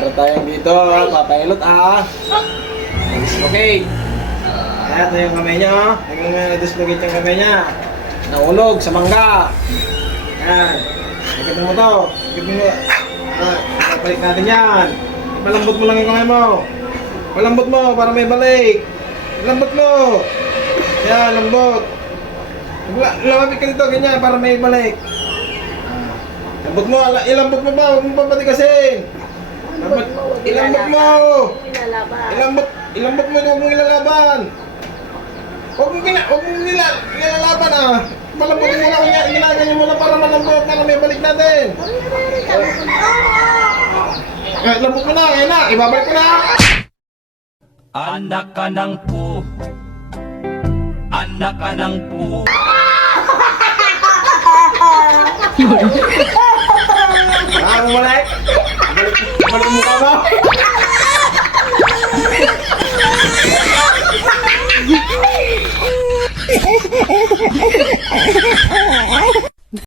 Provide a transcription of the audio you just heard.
Meron tayong dito, papailot nadislocate. Ayan, ito yung kamay niya. Tingnan mo, nadislocate yung kamay niya. Naulog sa mangga. Ayan. Ikit mo to. Ikit mo. Balik natin yan. Malambot mo lang yung kamay mo. Malambot mo para may balik. Lambot mo. Ayan, lambot. Lamapit ka dito, ganyan, para may balik. Lambot mo, ilambot mo ba? Huwag mo papatikasin. Ilambot mo. Ilambot mo, huwag mong ilalaban. Huwag mong ilalaban Malambot mo lang, ginaganyan mo lang para malambot, para may balik natin. Lambot mo na, ngayon na, ibabalik ko na. Anak ka ng pu. Anak ka ng pu. Bumalik. Balik mo ka ba?